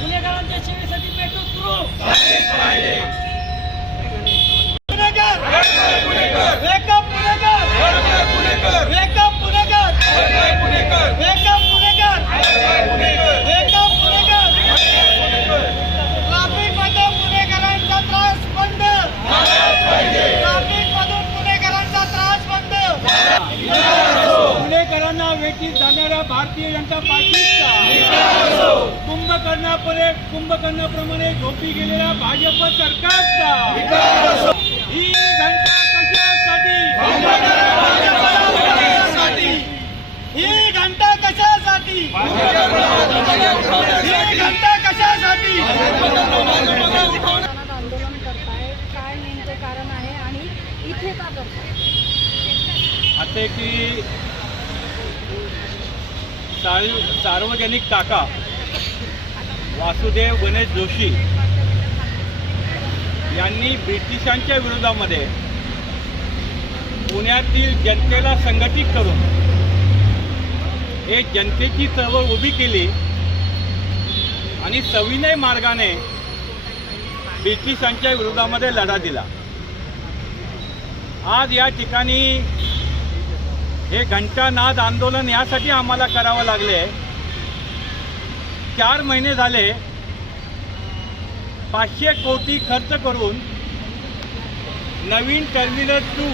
पुणेकरांच्या सेवेसाठी मेट्रो पुणेकरांच्या सेवेसाठी मेट्रो सुरू पुणेकर Wake up, पुणेकर Wake up, पुणेकर Wake up, पुणेकर Wake up, पुणेकर ट्रॅफिकमध्ये पुणेकरांचा त्रास बंद ट्रॅफिक मधून पुणेकरांचा त्रास बंद पुणेकरांना वेटीत जाणाऱ्या भारतीय जनता पार्टीचा कुंभकर्णापुढे कुंभकर्णाप्रमाणे झोपी गेलेल्या भाजप सरकारचा. ही घंटा कशासाठी? ही घंटा कशासाठी? ही घंटा कशासाठी? आंदोलन करताय काय नेमकं कारण आहे आणि इथे का करताय असे की सार्वजनिक काका वासुदेव गणेश जोशी यांनी ब्रिटिशांच्या विरोधामध्ये पुण्यातील जनतेला संघटित करून एक जनतेची चळवळ उभी केली आणि सविनय मार्गाने ब्रिटिशांच्या विरोधामध्ये लढा दिला. आज या ठिकाणी हे घंटानाद आंदोलन यासाठी आम्हाला करावं लागले चार महिने झाले पाचशे कोटी खर्च करून नवीन टर्मिनल टू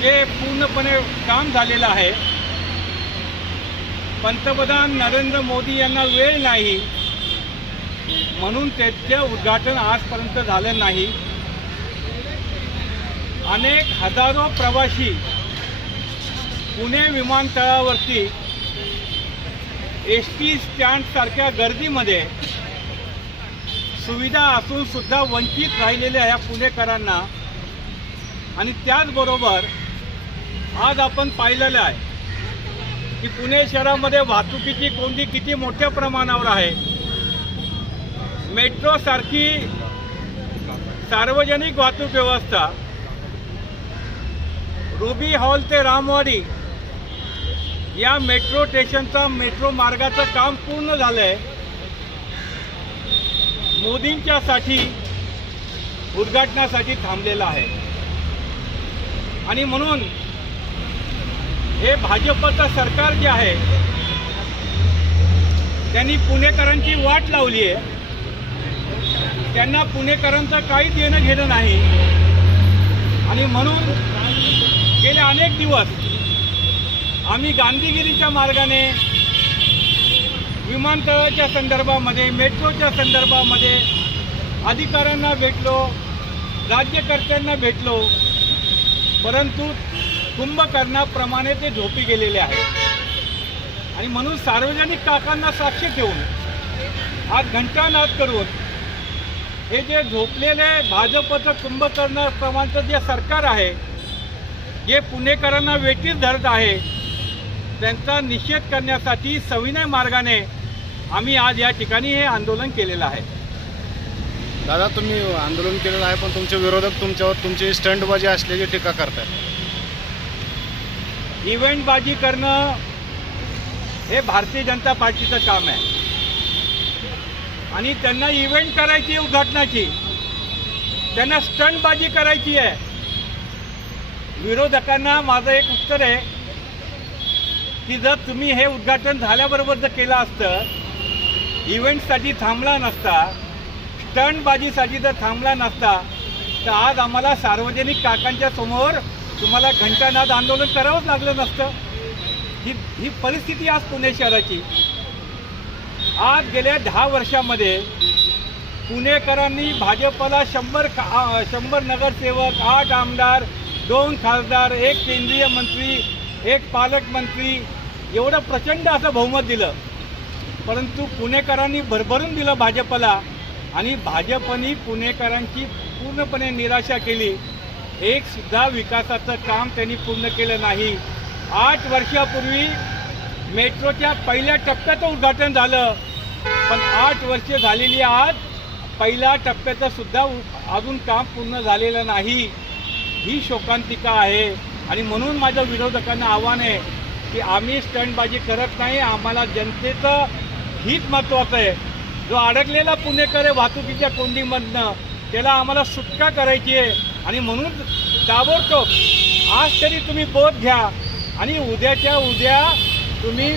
हे पूर्णपणे काम झालेलं आहे. पंतप्रधान नरेंद्र मोदी यांना वेळ नाही. म्हणून त्याचे उद्घाटन आजपर्यंत झालं नाही. अनेक हजारो प्रवासी पुणे विमानतळावरती एस टी स्टँडसारख्या गर्दीमध्ये सुविधा असूनसुद्धा वंचित राहिलेल्या ह्या पुणेकरांना आणि त्याचबरोबर आज आपण पाहिलेलं आहे की पुणे शहरामध्ये वाहतुकीची कोंडी किती मोठ्या प्रमाणावर आहे. मेट्रोसारखी सार्वजनिक वाहतूक व्यवस्था रुबी हॉल ते रामवाडी या मेट्रो स्टेशनचा मेट्रो मार्गाचं काम पूर्ण झालं आहे मोदींच्यासाठी उद्घाटनासाठी थांबलेलं आहे. आणि म्हणून हे भाजपचं सरकार जे आहे त्यांनी पुणेकरांची वाट लावली आहे. त्यांना पुणेकरांचं काहीच येणं घेणं नाही. आणि म्हणून गेले अनेक दिवस आम्ही गांधीगिरीच्या मार्गाने विमानतळाच्या संदर्भामध्ये मेट्रोच्या संदर्भामध्ये अधिकाऱ्यांना भेटलो राज्यकर्त्यांना भेटलो परंतु कुंभकर्णाप्रमाणे ते झोपी गेलेले आहे आणि म्हणून सार्वजनिक काकांना साक्ष ठेवून आज घंटानाद करून हे जे झोपलेले भाजपचं कुंभकर्णाप्रमाणचं जे सरकार आहे जे पुणेकरांना वेटीस धरत आहे त्यांचा निषेध करण्यासाठी सविनय मार्गाने आम्ही आज या ठिकाणी हे आंदोलन केलेलं आहे. दादा तुम्ही आंदोलन केलेलं आहे पण तुमचे विरोधक तुमच्यावर तुमची स्टंटबाजी असल्याची टीका करतात इव्हेंटबाजी करणं हे भारतीय जनता पार्टीचं काम आहे. आणि त्यांना इव्हेंट करायची उद्घाटनाची त्यांना स्टंटबाजी करायची आहे. विरोधकांना माझं एक उत्तर आहे की जर तुम्ही हे उद्घाटन झाल्याबरोबर जर केलं असतं इव्हेंटसाठी थांबला नसता स्टंटबाजीसाठी जर थांबला नसता तर आज आम्हाला सार्वजनिक काकांच्या समोर तुम्हाला घंटानाद आंदोलन करावंच लागलं नसतं. ही ही परिस्थिती आज पुणे शहराची. आज गेल्या दहा वर्षामध्ये पुणेकरांनी भाजपला शंभर खा शंभर नगरसेवक आठ आमदार दोन खासदार एक केंद्रीय मंत्री एक पालकमंत्री एवढं प्रचंड असं बहुमत दिलं. परंतु पुणेकरांनी भरभरून दिलं भाजपला आणि भाजपनी पुणेकरांची पूर्णपणे निराशा केली. एक सुद्धा विकासाचं काम त्यांनी पूर्ण केलं नाही. आठ वर्षापूर्वी मेट्रोच्या पहिल्या टप्प्याचं उद्घाटन झालं. पण आठ वर्ष झालेली आज पहिल्या टप्प्याचं सुद्धा उ- अजून काम पूर्ण झालेलं नाही. ही शोकांतिका आहे. आणि म्हणून माझ्या विरोधकांना आव्हान आहे की आम्ही स्टंटबाजी करत नाही आम्हाला जनतेचं हित महत्त्वाचं आहे. जो अडकलेला पुणेकर आहे वाहतुकीच्या कोंडीमधनं त्याला आम्हाला सुटका करायची आहे. आणि म्हणून ताबडतोब आज तरी तुम्ही बोध घ्या आणि उद्याच्या उद्या तुम्ही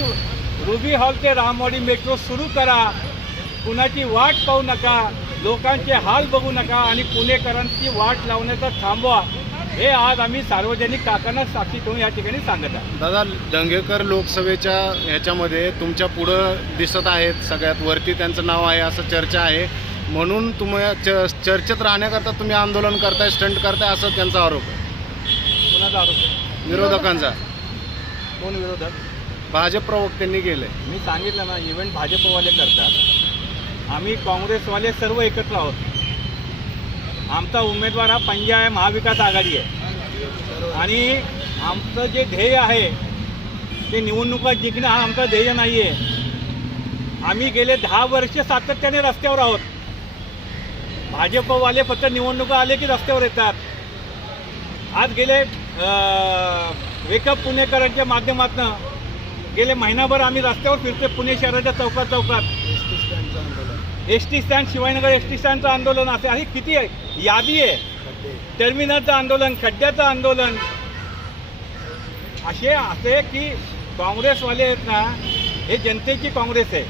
रुबी हॉल ते रामवाडी मेट्रो सुरू करा. कुणाची वाट पाहू नका लोकांचे हाल बघू नका आणि पुणेकरांची वाट लावण्याचं थांबवा. हे आज आम्ही सार्वजनिक काकांना साक्षी ठेवून या ठिकाणी सांगत आहे दादा दंगेकर लोकसभेच्या ह्याच्यामध्ये तुमच्या पुढं दिसत आहेत सगळ्यात वरती त्यांचं नाव आहे असं चर्चा आहे. म्हणून तुम्ही चर्चेत राहण्याकरता तुम्ही आंदोलन करताय स्टंट करताय असं त्यांचा आरोप आहे. कुणाचा आरोप आहे? विरोधकांचा. कोण विरोधक? भाजप प्रवक्त्यांनी केलंय. मी सांगितलं ना इव्हेंट भाजपवाले करतात. आम्ही काँग्रेसवाले सर्व एकत्र आहोत. आमचा उमेदवार हा पंजा आहे महाविकास आघाडी आहे. आणि आमचं जे ध्येय आहे ते निवडणुका जिंकणं हा आमचा ध्येय नाही आहे आम्ही गेले दहा वर्ष सातत्याने रस्त्यावर आहोत. भाजपवाले फक्त निवडणुका आले की रस्त्यावर येतात. आज गेले वेकअप पुणेकरांच्या माध्यमातून गेले महिनाभर आम्ही रस्त्यावर फिरतोय पुणे शहराच्या चौकात चौकात S T stand Shivajinagar S T स्टँडचं आंदोलन असे आणि किती आहे? यादी आहे. टर्मिनलचं आंदोलन खड्ड्याचं आंदोलन. असे असे की काँग्रेसवाले आहेत ना हे जनतेची काँग्रेस आहे.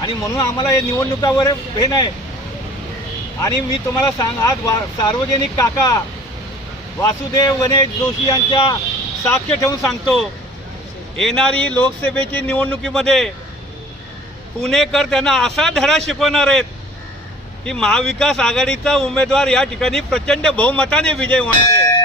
आणि म्हणून आम्हाला हे निवडणुकावर हे नाही. आणि मी तुम्हाला सांग आज वा सार्वजनिक काका वासुदेव गणेश जोशी यांच्या साक्ष ठेवून सांगतो येणारी लोकसभेची निवडणुकीमध्ये पुणेकर त्यांना असा धडा शिकवणार आहेत की महाविकास आघाडीचा उमेदवार या ठिकाणी प्रचंड बहुमताने विजय होणार आहे.